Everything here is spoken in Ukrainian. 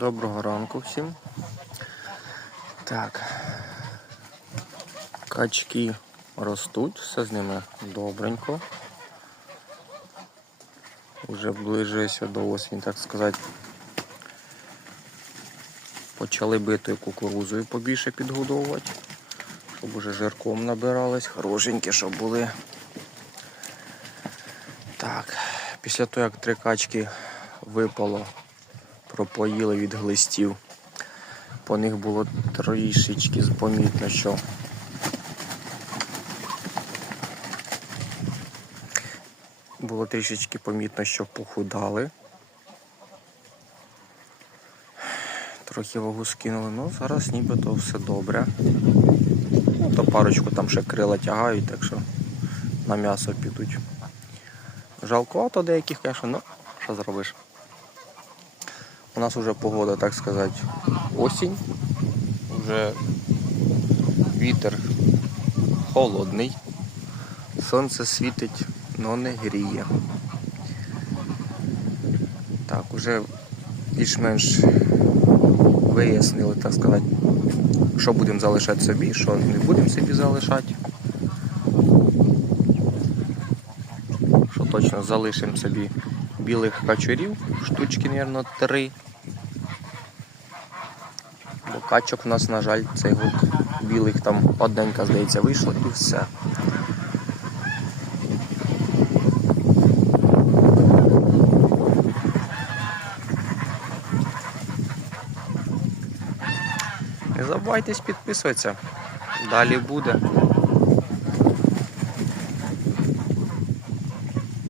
Доброго ранку всім. Так. Качки ростуть, все з ними добренько. Уже ближується до осені, так сказати. Почали битою кукурузою побільше підгодовувати, щоб уже жирком набирались, хорошенькі, щоб були. Так, після того, як три качки випало, пропоїли від глистів, по них було трішечки помітно, що було трішечки помітно, що похудали. Трохи вагу скинули, ну зараз нібито все добре. Ну, то парочку там ще крила тягають, так що на м'ясо підуть. Жалкувато деяких, звісно, ну що зробиш. У нас вже погода, так сказати, осінь. Вже вітер холодний. Сонце світить, але не гріє. Так, уже більш-менш вияснили, так сказати, що будемо залишати собі, що не будемо собі залишати. Що точно залишимо собі білих качурів, штучки, мабуть, три. Бо качок у нас, на жаль, цей год білих там одненька, здається, вийшла і все. Не забувайтесь підписуватися. Далі буде.